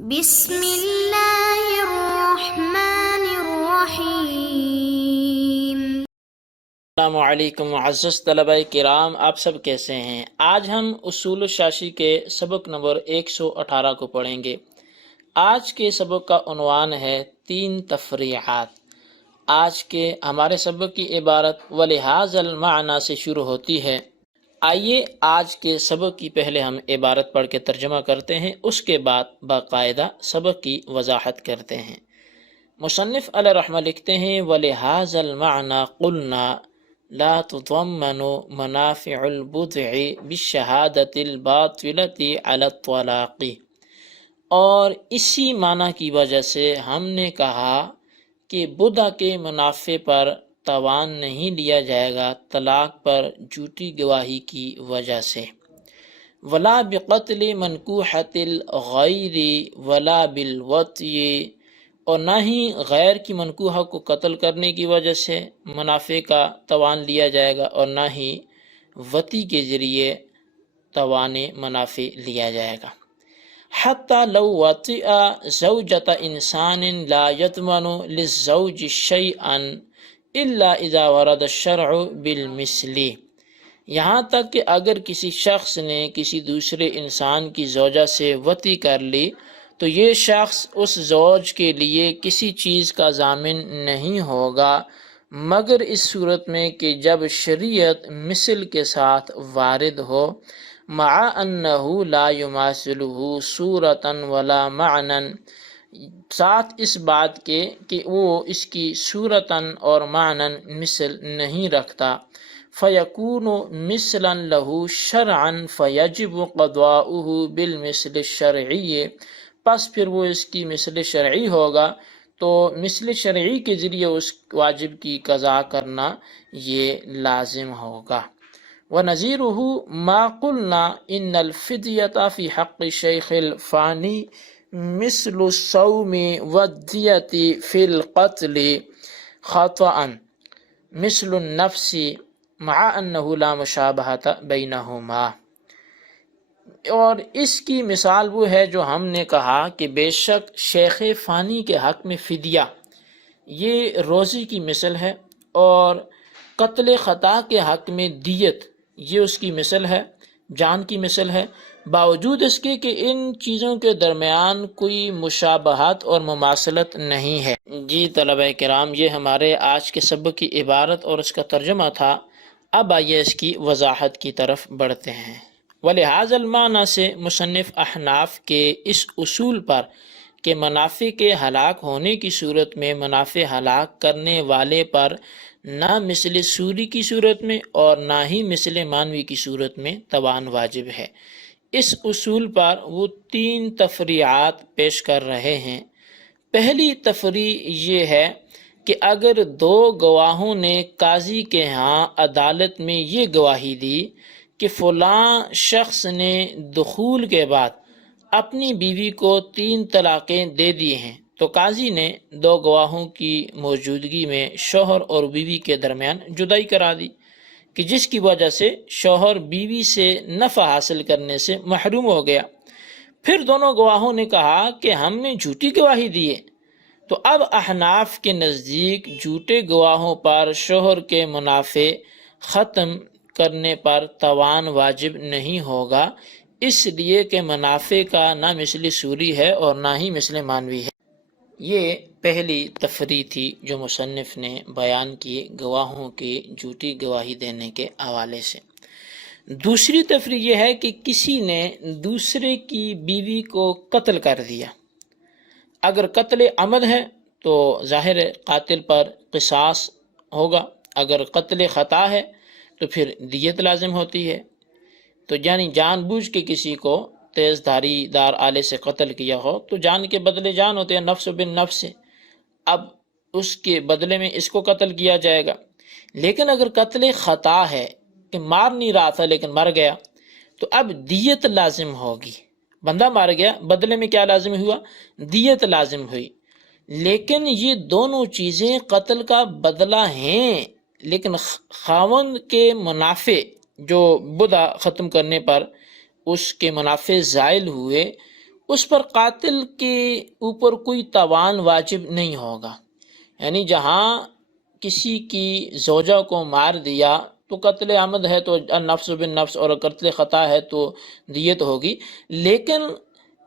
بسم اللہ الرحمن الرحیم۔ السلام علیکم معزز طلبہ کرام، آپ سب کیسے ہیں؟ آج ہم اصول الشاشی کے سبق نمبر 118 کو پڑھیں گے۔ آج کے سبق کا عنوان ہے 3 تفریعات۔ آج کے ہمارے سبق کی عبارت وَلِهَذَا الْمَعْنَى سے شروع ہوتی ہے۔ آئیے آج کے سبق کی پہلے ہم عبارت پڑھ کے ترجمہ کرتے ہیں، اس کے بعد باقاعدہ سبق کی وضاحت کرتے ہیں۔ مصنف علیہ رحمہ لکھتے ہیں وَلِهَذَا الْمَعْنَى قُلْنَا لا تضمن منافع البدع بالشہادت الباطلۃ علی الطلاق، اور اسی معنی کی وجہ سے ہم نے کہا کہ بدع کے منافع پر تاوان نہیں لیا جائے گا طلاق پر جھوٹی گواہی کی وجہ سے۔ ولا بقتل منکوحۃ الغیر ولا بالوطی، اور نہ ہی غیر کی منکوحہ کو قتل کرنے کی وجہ سے منافع کا تاوان لیا جائے گا، اور نہ ہی وطی کے ذریعے تاوان منافع لیا جائے گا۔ حتی لو وطئ زوجۃ انسان لا یضمن للزوج شیئا الا اذا ورد الشرع بالمثل، یہاں تک کہ اگر کسی شخص نے کسی دوسرے انسان کی زوجہ سے وطی کر لی تو یہ شخص اس زوج کے لیے کسی چیز کا ضامن نہیں ہوگا مگر اس صورت میں کہ جب شریعت مثل کے ساتھ وارد ہو، مع انہ لا یماثلہ صورتا ولا معنی، ساتھ اس بات کے کہ وہ اس کی صورتاً اور معنی مثل نہیں رکھتا۔ فیکون مثلا لہ شرعا فیجب قضاؤہ بالمثل الشرعی، پس پھر وہ اس کی مثل شرعی ہوگا تو مثل شرعی کے ذریعے اس واجب کی قضا کرنا یہ لازم ہوگا۔ وَنَظِيرُهُ مَا قُلْنَا إِنَّ الْفِدْيَةَ فِي حَقِّ الشَّيْخِ الْفَانِي مِثْلُ الصَّوْمِ وَالدِّيَةِ فِي الْقَتْلِ خَطَأً مِثْلُ النَّفْسِ مع أَنَّهُ لَا مُشَابَهَةَ بَيْنَهُمَا۔ اور اس کی مثال وہ ہے جو ہم نے کہا کہ بے شک شیخ فانی کے حق میں فدیہ یہ روزی کی مثل ہے، اور قتل خطا کے حق میں دیت یہ اس کی مثل ہے، جان کی مثل ہے، باوجود اس کے کہ ان چیزوں کے درمیان کوئی مشابہت اور مماثلت نہیں ہے۔ جی طلبہ کرام، یہ ہمارے آج کے سبق کی عبارت اور اس کا ترجمہ تھا۔ اب آئیے اس کی وضاحت کی طرف بڑھتے ہیں۔ وَلِهَذَا الْمَعْنَى سے مصنف احناف کے اس اصول پر کہ منافع کے ہلاک ہونے کی صورت میں منافع ہلاک کرنے والے پر نہ مثل سوری کی صورت میں اور نہ ہی مثل مانوی کی صورت میں تاوان واجب ہے، اس اصول پر وہ 3 تفریعات پیش کر رہے ہیں۔ پہلی تفریع یہ ہے کہ اگر 2 گواہوں نے قاضی کے ہاں عدالت میں یہ گواہی دی کہ فلاں شخص نے دخول کے بعد اپنی بیوی کو 3 طلاقیں دے دی ہیں، تو قاضی نے 2 گواہوں کی موجودگی میں شوہر اور بیوی کے درمیان جدائی کرا دی کہ جس کی وجہ سے شوہر بیوی سے نفع حاصل کرنے سے محروم ہو گیا۔ پھر دونوں گواہوں نے کہا کہ ہم نے جھوٹی گواہی دی ہے، تو اب احناف کے نزدیک جھوٹے گواہوں پر شوہر کے منافع ختم کرنے پر تاوان واجب نہیں ہوگا، اس لیے کہ منافع کا نہ مثل سوری ہے اور نہ ہی مثل مانوی ہے۔ یہ پہلی تفریع تھی جو مصنف نے بیان کی گواہوں کی جھوٹی گواہی دینے کے حوالے سے۔ دوسری تفریع یہ ہے کہ کسی نے دوسرے کی بیوی کو قتل کر دیا۔ اگر قتل عمد ہے تو ظاہر قاتل پر قصاص ہوگا، اگر قتل خطا ہے تو پھر دیت لازم ہوتی ہے۔ تو یعنی جان بوجھ کے کسی کو تیز دھاری دار آلے سے قتل کیا ہو تو جان کے بدلے جان ہوتے ہیں، نفس بن نفس، اب اس کے بدلے میں اس کو قتل کیا جائے گا۔ لیکن اگر قتل خطا ہے کہ مار نہیں رہا تھا لیکن مر گیا تو اب دیت لازم ہوگی، بندہ مار گیا، بدلے میں کیا لازم ہوا؟ دیت لازم ہوئی۔ لیکن یہ دونوں چیزیں قتل کا بدلہ ہیں، لیکن خاوند کے منافع جو بدع ختم کرنے پر اس کے منافع زائل ہوئے، اس پر قاتل کے اوپر کوئی تاوان واجب نہیں ہوگا. یعنی جہاں کسی کی زوجہ کو مار دیا تو قتل عمد ہے تو نفس بالنفس، اور قتل خطا ہے تو دیت ہوگی. لیکن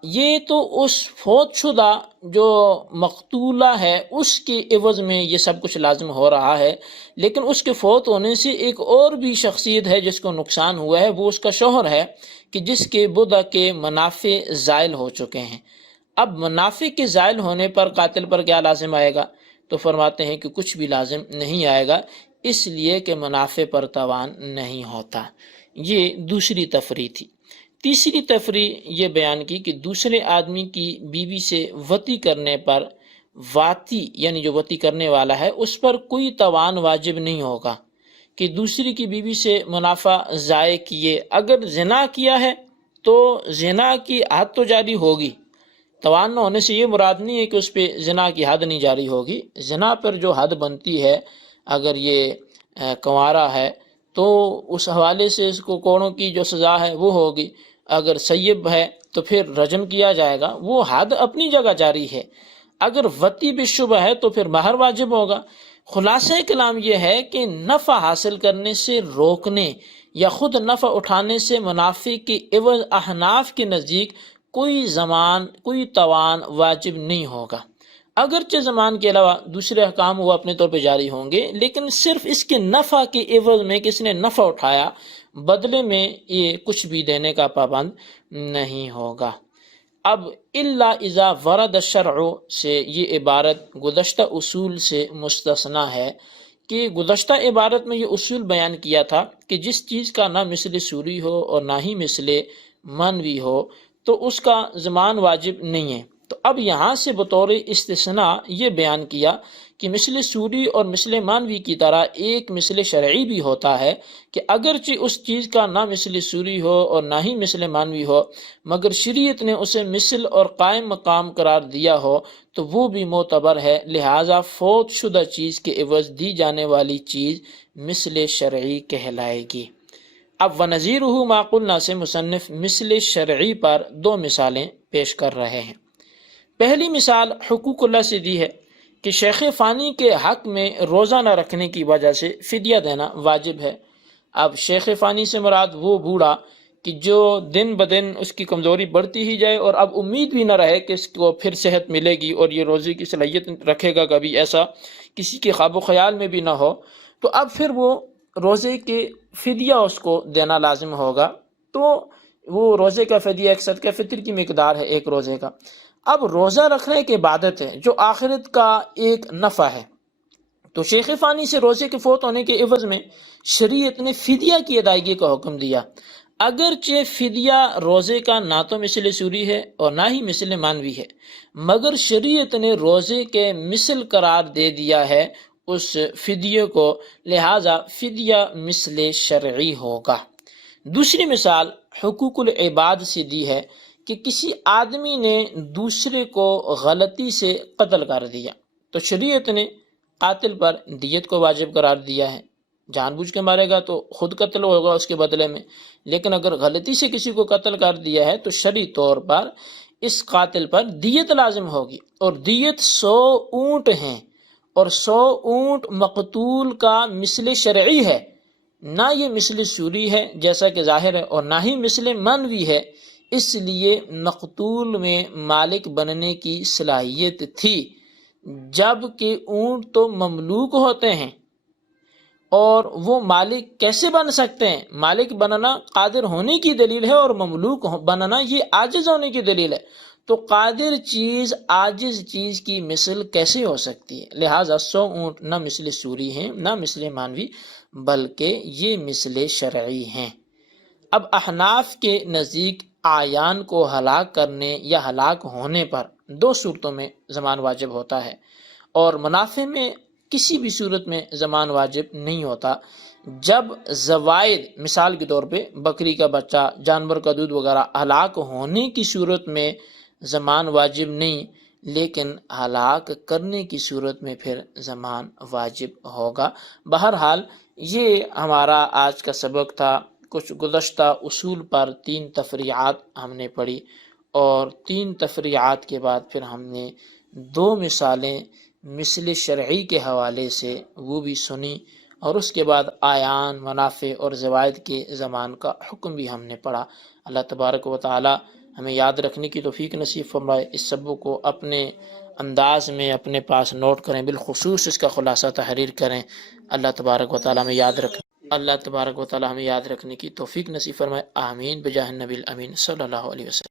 یہ تو اس فوت شدہ جو مقتولہ ہے اس کے عوض میں یہ سب کچھ لازم ہو رہا ہے. لیکن اس کے فوت ہونے سے ایک اور بھی شخصیت ہے جس کو نقصان ہوا ہے، وہ اس کا شوہر ہے کہ جس کے بدع کے منافع زائل ہو چکے ہیں. اب منافع کے زائل ہونے پر قاتل پر کیا لازم آئے گا؟ تو فرماتے ہیں کہ کچھ بھی لازم نہیں آئے گا، اس لیے کہ منافع پر تاوان نہیں ہوتا. یہ دوسری تفریح تھی. تیسری تفریح یہ بیان کی کہ دوسرے آدمی کی بیوی سے وطی کرنے پر واتی یعنی جو وطی کرنے والا ہے اس پر کوئی تاوان واجب نہیں ہوگا کہ دوسری کی بیوی سے منافع ضائع کیے. اگر زنا کیا ہے تو زنا کی حد تو جاری ہوگی. توان نہ ہونے سے یہ مراد نہیں ہے کہ اس پہ زنا کی حد نہیں جاری ہوگی. زنا پر جو حد بنتی ہے اگر یہ کنوارا ہے تو اس حوالے سے اس کو کوڑوں کی جو سزا ہے وہ ہوگی. اگر سیب ہے تو پھر رجم کیا جائے گا. وہ حد اپنی جگہ جاری ہے. اگر وطی بالشبہ ہے تو پھر مہر واجب ہوگا. خلاصہ کلام یہ ہے کہ نفع حاصل کرنے سے روکنے یا خود نفع اٹھانے سے منافع کے عوض احناف کے نزدیک کوئی توان واجب نہیں ہوگا. اگرچہ زمان کے علاوہ دوسرے احکام وہ اپنے طور پہ جاری ہوں گے، لیکن صرف اس کے نفع کے عوض میں کس نے نفع اٹھایا بدلے میں یہ کچھ بھی دینے کا پابند نہیں ہوگا. اب الا اذا ورد الشرع سے یہ عبارت گزشتہ اصول سے مستثنا ہے کہ گزشتہ عبارت میں یہ اصول بیان کیا تھا کہ جس چیز کا نہ مثل سوری ہو اور نہ ہی مثل منوی ہو تو اس کا ضمان واجب نہیں ہے. تو اب یہاں سے بطور استثناء یہ بیان کیا کہ مثل سوری اور مثل مانوی کی طرح ایک مثل شرعی بھی ہوتا ہے کہ اگرچہ اس چیز کا نہ مثل سوری ہو اور نہ ہی مثل مانوی ہو مگر شریعت نے اسے مثل اور قائم مقام قرار دیا ہو تو وہ بھی معتبر ہے. لہٰذا فوت شدہ چیز کے عوض دی جانے والی چیز مثل شرعی کہلائے گی. اب وَنَظِيرُهُ مَا قُلْنَا سے مصنف مثل شرعی پر دو مثالیں پیش کر رہے ہیں. پہلی مثال حقوق اللہ سے دی ہے کہ شیخ فانی کے حق میں روزہ نہ رکھنے کی وجہ سے فدیہ دینا واجب ہے. اب شیخ فانی سے مراد وہ بوڑھا کہ جو دن بدن اس کی کمزوری بڑھتی ہی جائے اور اب امید بھی نہ رہے کہ اس کو پھر صحت ملے گی اور یہ روزے کی صلاحیت رکھے گا کبھی، ایسا کسی کے خواب و خیال میں بھی نہ ہو، تو اب پھر وہ روزے کے فدیہ اس کو دینا لازم ہوگا. تو وہ روزے کا فدیہ ایک صدقہ فطر کی مقدار ہے ایک روزے کا. اب روزہ رکھنے ایک عبادت ہے جو آخرت کا ایک نفع ہے. تو شیخ فانی سے روزے کے فوت ہونے کے عوض میں شریعت نے فدیہ کی ادائیگی کا حکم دیا. اگرچہ فدیہ روزے کا نہ تو مثل سوری ہے اور نہ ہی مثل مانوی ہے، مگر شریعت نے روزے کے مثل قرار دے دیا ہے اس فدیے کو، لہٰذا فدیہ مثل شرعی ہوگا. دوسری مثال حقوق العباد سے دی ہے کہ کسی آدمی نے دوسرے کو غلطی سے قتل کر دیا تو شریعت نے قاتل پر دیت کو واجب قرار دیا ہے. جان بوجھ کے مارے گا تو خود قتل ہوگا اس کے بدلے میں، لیکن اگر غلطی سے کسی کو قتل کر دیا ہے تو شرعی طور پر اس قاتل پر دیت لازم ہوگی، اور دیت 100 اونٹ ہیں، اور 100 اونٹ مقتول کا مثل شرعی ہے، نہ یہ مثل سوری ہے جیسا کہ ظاہر ہے اور نہ ہی مثل منوی ہے. اس لیے مقتول میں مالک بننے کی صلاحیت تھی، جبکہ اونٹ تو مملوک ہوتے ہیں اور وہ مالک کیسے بن سکتے ہیں؟ مالک بننا قادر ہونے کی دلیل ہے اور مملوک بننا یہ عاجز ہونے کی دلیل ہے. تو قادر چیز عاجز چیز کی مثل کیسے ہو سکتی ہے؟ لہٰذا 100 اونٹ نہ مثل سوری ہیں نہ مثل مانوی بلکہ یہ مثل شرعی ہیں. اب احناف کے نزدیک آیان کو ہلاک کرنے یا ہلاک ہونے پر 2 صورتوں میں ضمان واجب ہوتا ہے، اور منافع میں کسی بھی صورت میں ضمان واجب نہیں ہوتا. جب زوائد مثال کے طور پہ بکری کا بچہ، جانور کا دودھ وغیرہ ہلاک ہونے کی صورت میں ضمان واجب نہیں، لیکن ہلاک کرنے کی صورت میں پھر ضمان واجب ہوگا. بہرحال یہ ہمارا آج کا سبق تھا. کچھ گزشتہ اصول پر 3 تفریعات ہم نے پڑھی اور 3 تفریعات کے بعد پھر ہم نے 2 مثالیں مثل شرعی کے حوالے سے وہ بھی سنی، اور اس کے بعد آیان، منافع اور زوائد کے زمان کا حکم بھی ہم نے پڑھا۔ اللہ تبارک و تعالی ہمیں یاد رکھنے کی توفیق نصیب فرمائے، اس سبق کو اپنے انداز میں اپنے پاس نوٹ کریں، بالخصوص اس کا خلاصہ تحریر کریں۔ اللہ تبارک و تعالی ہمیں یاد رکھنے کی توفیق نصیب فرمائے، آمین بجاہ النبی الامین صلی اللہ علیہ وسلم۔